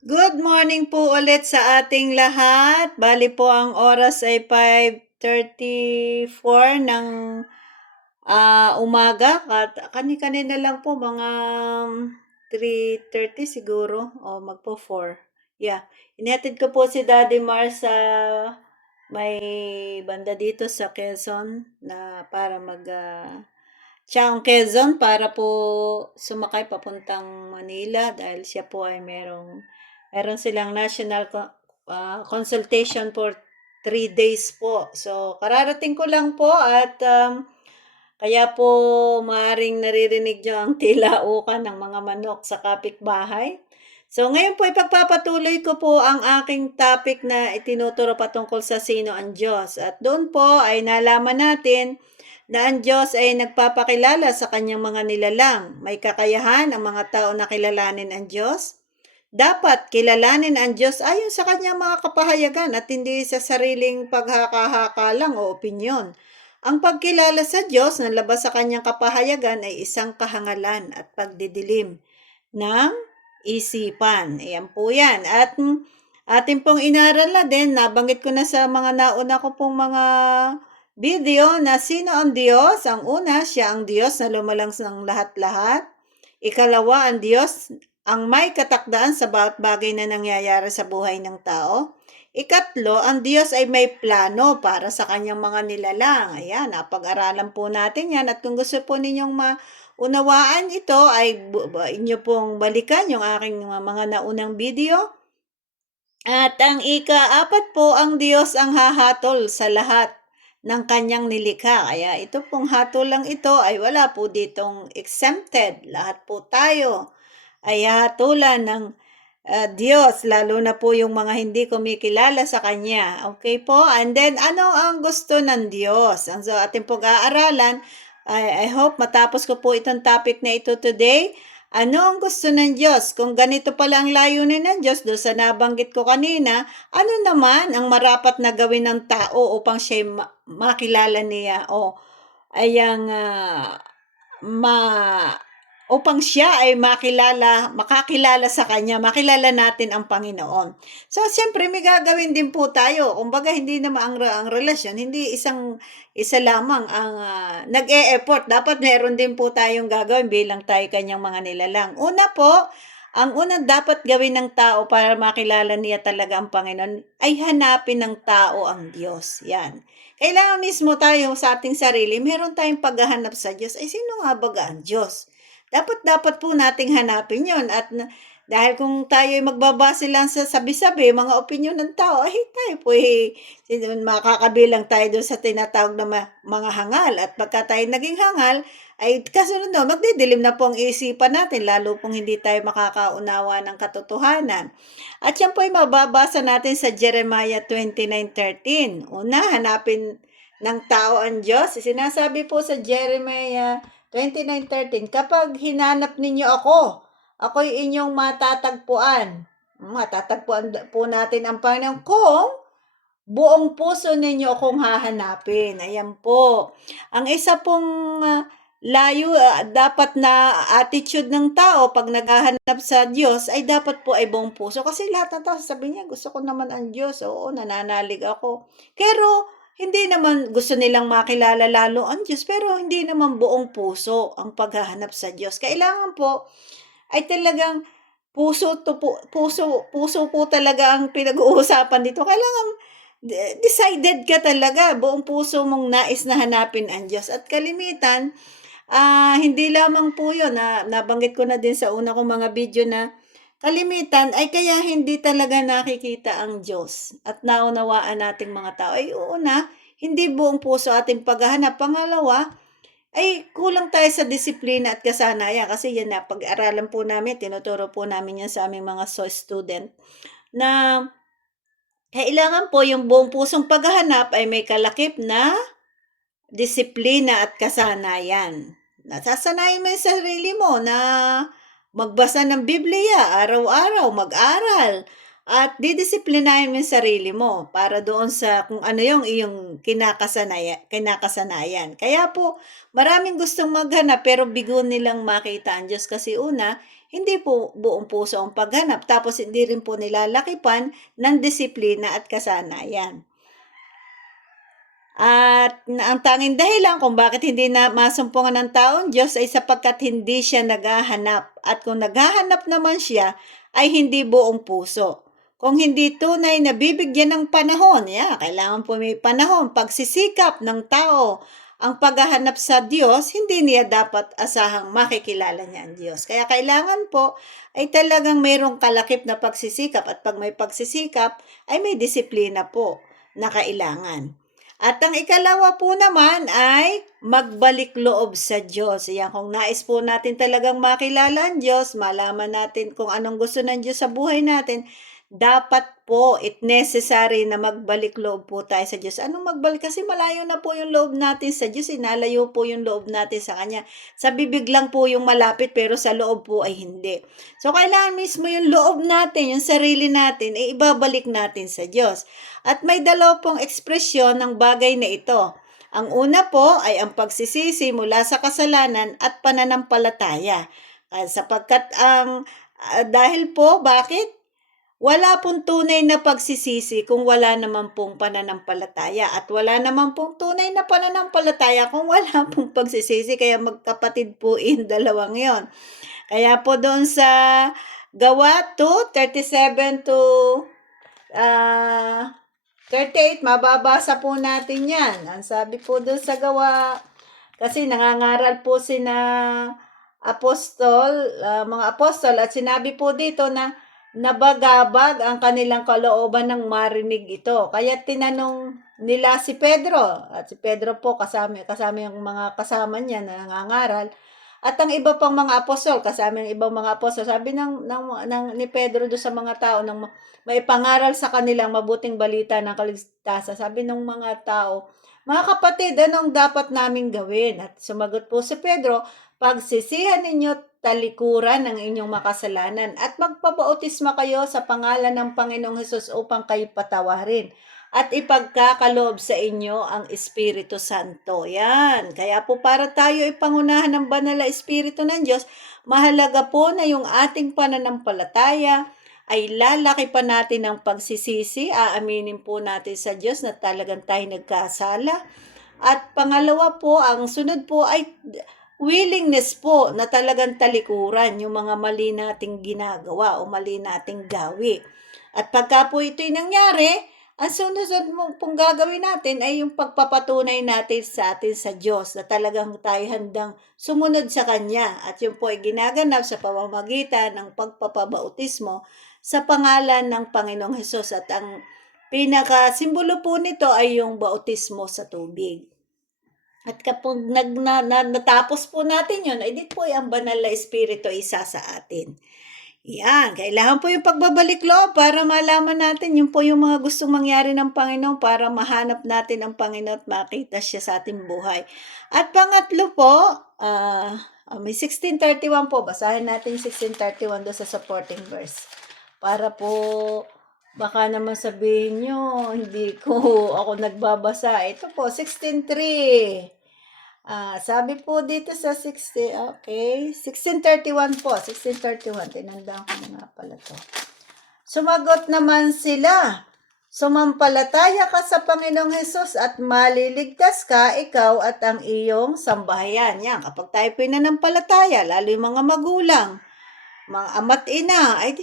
Good morning po ulit sa ating lahat. Bali po ang oras ay 5:34 ng umaga. Kani-kanina lang po mga 3:30 siguro o magpo 4. Yeah. Inihatid ko po si Daddy Mar sa may banda dito sa Quezon na para Chiang Quezon para po sumakay papuntang Manila dahil siya po ay meron silang national consultation for 3 days po. So, kararating ko lang po at kaya po maaring naririnig nyo ang tilaukan ng mga manok sa kapitbahay. So, ngayon po ipagpapatuloy ko po ang aking topic na itinuturo patungkol sa sino ang Diyos. At doon po ay nalaman natin na ang Diyos ay nagpapakilala sa kanyang mga nilalang. May kakayahan ang mga tao na kilalanin ang Diyos. Dapat kilalanin ang Diyos ayon sa kanyang mga kapahayagan at hindi sa sariling paghaka-haka lang o opinyon. Ang pagkilala sa Diyos na labas sa kanyang kapahayagan ay isang kahangalan at pagdidilim ng isipan. Ayan po yan. At atin pong inaral na din, nabanggit ko na sa mga nauna ko pong mga video na sino ang Diyos. Ang una, siya ang Diyos na lumalang ng lahat-lahat. Ikalawa, ang Diyos ang may katakdaan sa bawat bagay na nangyayari sa buhay ng tao. Ikatlo, ang Diyos ay may plano para sa kanyang mga nilalang. Ayan, napag-aralan po natin yan. At kung gusto po ninyong maunawaan ito, ay inyo pong balikan yung aking mga naunang video. At ang ika-apat po, ang Diyos ang hahatol sa lahat ng kanyang nilikha. Kaya ito pong hatol lang ito ay wala po ditong exempted. Lahat po tayo ay hatulan ng Diyos, lalo na po yung mga hindi kumikilala sa Kanya. Okay po? And then, ano ang gusto ng Diyos? So, ating pag-aaralan, I hope matapos ko po itong topic na ito today. Ano ang gusto ng Diyos? Kung ganito pala ang layunin ng Diyos, doon sa nabanggit ko kanina, ano naman ang marapat na gawin ng tao upang siya makilala niya o ayang ma upang siya ay makakilala sa kanya, makilala natin ang Panginoon. So, siyempre may gagawin din po tayo. Kumbaga, hindi naman ang relasyon, hindi isa lamang ang nag-e-effort. Dapat meron din po tayong gagawin bilang tayo kanyang mga nilalang. Una po, ang unang dapat gawin ng tao para makilala niya talaga ang Panginoon ay hanapin ng tao ang Diyos. Yan. Kailangan mismo tayo sa ating sarili, meron tayong paghahanap sa Diyos. Ay, sino nga ba ang Diyos? Dapat po nating hanapin yon at dahil kung tayo ay magbabase lang sa sabi-sabi, mga opinyon ng tao, ay tayo po makakabilang tayo doon sa tinatawag na mga hangal. At pagka tayo naging hangal, ay kasunod doon, magdidilim na po ang isipan natin, lalo pong hindi tayo makakaunawa ng katotohanan. At yan po ay mababasa natin sa Jeremiah 29:13. Una, hanapin ng tao ang Diyos. Sinasabi po sa Jeremiah 29:13, kapag hinanap ninyo ako'y inyong matatagpuan. Matatagpuan po natin ang Panginoon kung buong puso ninyo akong hahanapin. Ayan po. Ang isa pong dapat na attitude ng tao pag naghahanap sa Diyos ay dapat po ay buong puso. Kasi lahat ng tao sabi niya, gusto ko naman ang Diyos. Oo, nananalig ako. Pero hindi naman gusto nilang makilala lalo ang Diyos, pero hindi naman buong puso ang paghahanap sa Diyos. Kailangan po ay talagang puso po talaga ang pinag-uusapan dito. Kailangan decided ka talaga, buong puso mong nais na hanapin ang Diyos. At kalimitan, hindi lamang po yun, nabanggit ko na din sa una kong mga video na kalimitan ay kaya hindi talaga nakikita ang Diyos at naunawaan nating mga tao. Ay una, hindi buong puso ating paghahanap. Pangalawa, ay kulang tayo sa disiplina at kasanayan kasi yan na pag-aralan po namin, tinuturo po namin yan sa aming mga student na kailangan po yung buong pusong paghahanap ay may kalakip na disiplina at kasanayan. Nasasanayin mo yung sarili mo na magbasa ng Biblia, araw-araw, mag-aral, at didisiplinahin mo yung sarili mo para doon sa kung ano yung iyong kinakasanayan. Kaya po, maraming gustong maghanap pero bigo nilang makita ang Diyos kasi una, hindi po buong puso ang paghanap. Tapos hindi rin po nilalakipan ng disiplina at kasanayan. At ang tanging dahilan kung bakit hindi na masumpungan ng taong Diyos ay sapagkat hindi siya naghahanap. At kung naghahanap naman siya, ay hindi buong puso. Kung hindi tunay na bibigyan ng panahon, kailangan po may panahon, pagsisikap ng tao, ang paghahanap sa Diyos, hindi niya dapat asahang makikilala niya ang Diyos. Kaya kailangan po ay talagang mayroong kalakip na pagsisikap at pag may pagsisikap ay may disiplina po na kailangan. At ang ikalawa po naman ay magbalik loob sa Diyos. Yan, kung nais po natin talagang makilala ang Diyos, malaman natin kung anong gusto ng Diyos sa buhay natin, dapat po, necessary na magbalik loob po tayo sa Diyos. Anong magbalik? Kasi malayo na po yung loob natin sa Diyos. Inalayo po yung loob natin sa Kanya. Sa bibig lang po yung malapit, pero sa loob po ay hindi. So, kailangan mismo yung loob natin, yung sarili natin, ay ibabalik natin sa Diyos. At may dalaw pong ekspresyon ng bagay na ito. Ang una po ay ang pagsisisi mula sa kasalanan at pananampalataya. Sapagkat dahil po, bakit? Wala pong tunay na pagsisisi kung wala naman pong pananampalataya. At wala naman pong tunay na pananampalataya kung wala pong pagsisisi. Kaya magkapatid po yung dalawang yon. Kaya po doon sa Gawa 2:37 to 38, mababasa po natin yan. Ang sabi po doon sa Gawa, kasi nangangaral po mga apostol, at sinabi po dito na nabagabag ang kanilang kalooban ng marinig ito. Kaya tinanong nila si Pedro, at si Pedro po kasama yung mga kasama niya na nangangaral, at ang iba pang mga apostol, kasama yung ibang mga apostol, sabi ni Pedro do sa mga tao nang may pangaral sa kanilang mabuting balita ng kaligtasan. Sabi ng mga tao, mga kapatid, anong dapat naming gawin? At sumagot po si Pedro, pagsisihan ninyo talikuran ng inyong makasalanan at magpabautisma kayo sa pangalan ng Panginoong Hesus upang kayo patawarin at ipagkakaloob sa inyo ang Espiritu Santo. Yan. Kaya po para tayo ipangunahan ng banal na Espiritu ng Diyos, mahalaga po na yung ating pananampalataya ay lalaki pa natin ng pagsisisi, aaminin po natin sa Diyos na talagang tayo nagkasala. At pangalawa po, ang sunod po ay willingness po na talagang talikuran yung mga mali nating ginagawa o mali nating gawi. At pagka po ito'y nangyari, ang sunod pong gagawin natin ay yung pagpapatunay natin sa atin sa Diyos na talagang tayo handang sumunod sa Kanya. At yun po ay ginaganap sa pamamagitan ng pagpapabautismo sa pangalan ng Panginoong Hesus. At ang pinaka-simbolo po nito ay yung bautismo sa tubig. At kapag natapos po natin yun, ay di po ang banal na Espiritu isa sa atin. Yan, kailangan po yung pagbabalik loob para malaman natin yun po yung mga gustong mangyari ng Panginoon para mahanap natin ang Panginoon at makita siya sa ating buhay. At pangatlo po, may 16:31 po, basahin natin 16:31 doon sa supporting verse. Para po, baka naman sabihin nyo, hindi ko ako nagbabasa. Ito po, 16:3. Sabi po dito sa 16:31 po, 16:31, tinandaan ko na nga pala to. Sumagot naman sila, sumampalataya ka sa Panginoong Hesus at maliligtas ka, ikaw at ang iyong sambahayan. Yan, kapag tayo pinanampalataya, lalo yung mga magulang, mga ama't ina, ay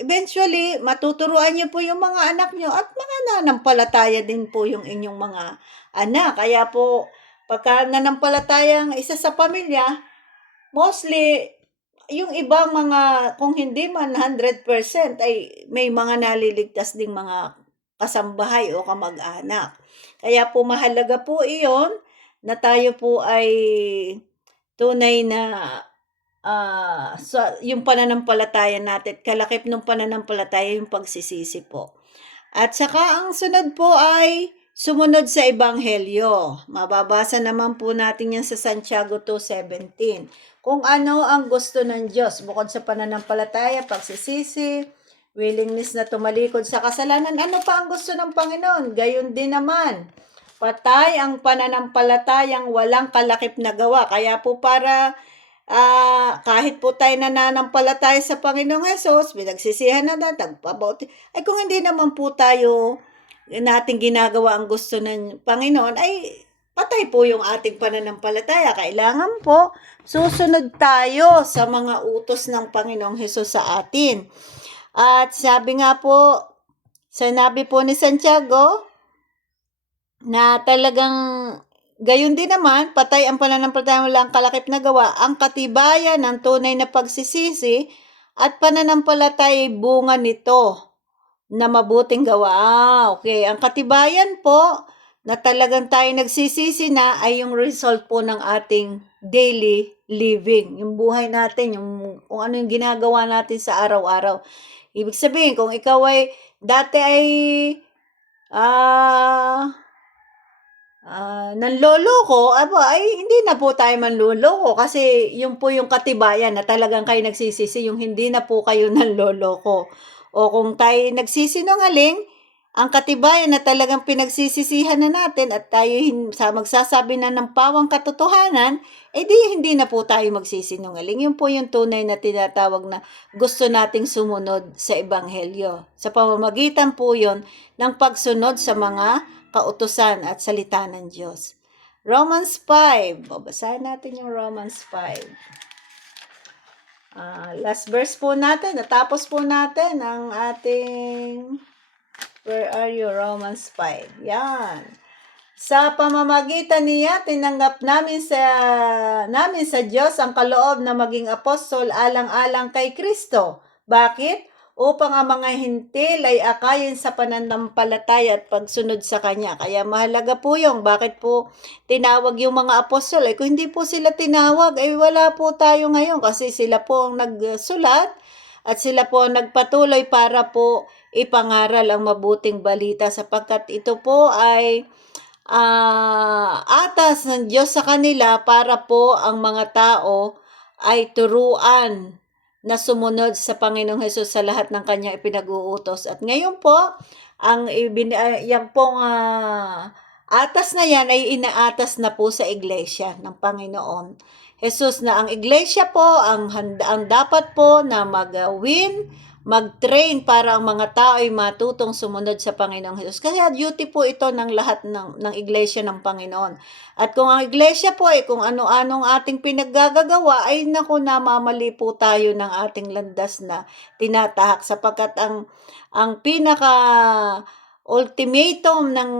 eventually, matuturuan niyo po yung mga anak niyo at mga nanampalataya din po yung inyong mga anak. Kaya po, pagka nanampalatayang isa sa pamilya, mostly, yung ibang mga, kung hindi man 100%, ay may mga naliligtas ding mga kasambahay o kamag-anak. Kaya po mahalaga po iyon na tayo po ay tunay na yung pananampalataya natin, kalakip ng pananampalataya yung pagsisisi po. At saka ang sunod po ay sumunod sa Ebanghelyo. Mababasa naman po natin yan sa Santiago 2:17. Kung ano ang gusto ng Diyos, bukod sa pananampalataya, pagsisisi, willingness na tumalikod sa kasalanan, ano pa ang gusto ng Panginoon? Gayon din naman, patay ang pananampalatayang walang kalakip na gawa. Kaya po para kahit po tayo nananampalataya sa Panginoong Hesus, pinagsisihan na nagpabautismo, ay kung hindi naman po tayo nating ginagawa ang gusto ng Panginoon, ay patay po yung ating pananampalataya. Kailangan po susunod tayo sa mga utos ng Panginoong Hesus sa atin. At sabi nga po, sinabi po ni Santiago, na talagang gayon din naman, patay ang pananampalataya, walang kalakip na gawa, ang katibayan ng tunay na pagsisisi at pananampalataya ay bunga nito na mabuting gawa. Okay. Ang katibayan po na talagang tayo nagsisisi na ay yung result po ng ating daily living. Yung buhay natin, kung ano yung ginagawa natin sa araw-araw. Ibig sabihin, kung ikaw ay dati ay nanloloko, ay hindi na po tayo manloloko kasi yun po yung katibayan na talagang kayo nagsisisi, yung hindi na po kayo nanloloko. O kung tayo nagsisinungaling, ang katibayan na talagang pinagsisisihan na natin at tayo magsasabi na ng pawang katotohanan, di hindi na po tayo magsisinungaling. Yun po yung tunay na tinatawag na gusto nating sumunod sa Ebanghelyo. Sa pamamagitan po yun ng pagsunod sa mga kautusan at salita ng Diyos. Romans 5. Babasahin natin yung Romans 5. Last verse po natin. Natapos po natin ang ating... Where are you? Romans 5. Yan. Sa pamamagitan niya, tinanggap namin sa Diyos ang kaloob na maging apostol alang-alang kay Kristo. Bakit? Upang ang mga hintil ay akayin sa pananampalataya at pagsunod sa Kanya. Kaya mahalaga po yung bakit po tinawag yung mga apostol. Kung hindi po sila tinawag, wala po tayo ngayon kasi sila po ang nagsulat at sila po ang nagpatuloy para po ipangaral ang mabuting balita sapagkat ito po ay atas ng Diyos sa kanila para po ang mga tao ay turuan na sumunod sa Panginoong Hesus sa lahat ng kanyang ipinag-uutos. At ngayon po, yung pong atas na yan ay inaatas na po sa iglesia ng Panginoon Hesus na ang iglesia po ang dapat po na mag-train para ang mga tao ay matutong sumunod sa Panginoong Hesus. Kaya duty po ito ng lahat ng iglesia ng Panginoon. At kung ang iglesia po ay kung ano-anong ating pinaggagawa, ay naku, namamali po tayo ng ating landas na tinatahak sapagkat ang pinaka ultimatum ng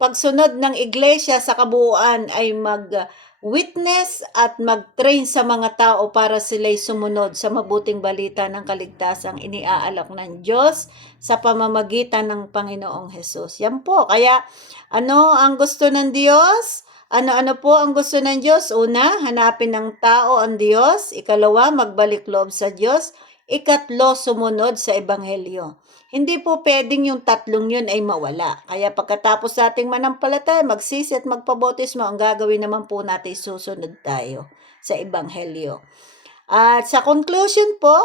pagsunod ng iglesia sa kabuuan ay mag-witness at mag-train sa mga tao para sila'y sumunod sa mabuting balita ng kaligtasang iniaalok ng Diyos sa pamamagitan ng Panginoong Hesus. Yan po. Kaya ano ang gusto ng Diyos? Ano po ang gusto ng Diyos? Una, hanapin ng tao ang Diyos. Ikalawa, magbalik loob sa Diyos. Ikatlo, sumunod sa Ebanghelyo. Hindi po pwedeng yung tatlong yun ay mawala. Kaya pagkatapos nating manampalataya, magsisi at magpabautismo, ang gagawin naman po natin, susunod tayo sa Ebanghelyo. At sa conclusion po,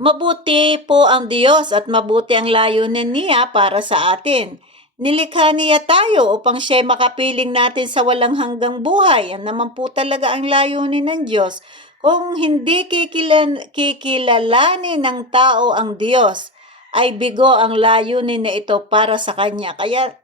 mabuti po ang Diyos at mabuti ang layunin niya para sa atin. Nilikha niya tayo upang siya'y makapiling natin sa walang hanggang buhay. Yan naman po talaga ang layunin ng Diyos. Kung hindi kikilalanin ng tao ang Diyos, ay bigo ang layunin na ito para sa Kanya. Kaya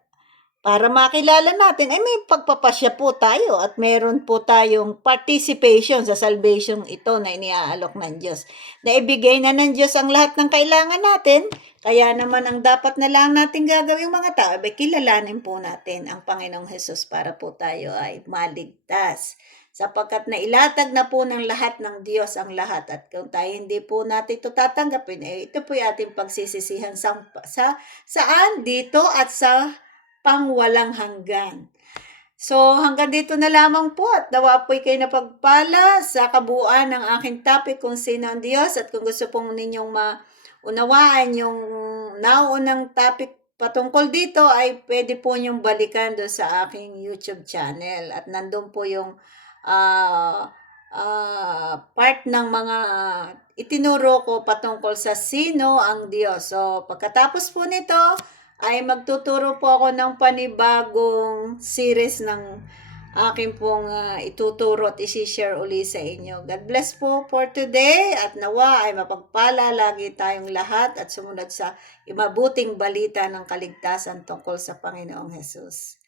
para makilala natin, ay may pagpapasya po tayo at meron po tayong participation sa salvation ito na iniaalok ng Diyos. Naibigay na ng Diyos ang lahat ng kailangan natin, kaya naman ang dapat na lang natin gagawin mga tao, ay kilalanin po natin ang Panginoong Hesus para po tayo ay maligtas. Sapagkat nailatag na po ng lahat ng Diyos ang lahat. At kung tayo hindi po natin ito tatanggapin, ito po yung ating pagsisisihan saan? Dito at sa pangwalang hanggan. So, hanggang dito na lamang po at nawa po'y kayo napagpala sa kabuuan ng aking topic kung sino ang Diyos at kung gusto pong ninyong maunawaan yung naunang topic patungkol dito ay pwede po niyong balikan doon sa aking YouTube channel at nandun po yung part ng mga itinuro ko patungkol sa sino ang Diyos. So, pagkatapos po nito, ay magtuturo po ako ng panibagong series ng akin pong ituturo at isi-share uli sa inyo. God bless po for today at nawa ay mapagpala lagi tayong lahat at sumunod sa mabuting balita ng kaligtasan tungkol sa Panginoong Hesus.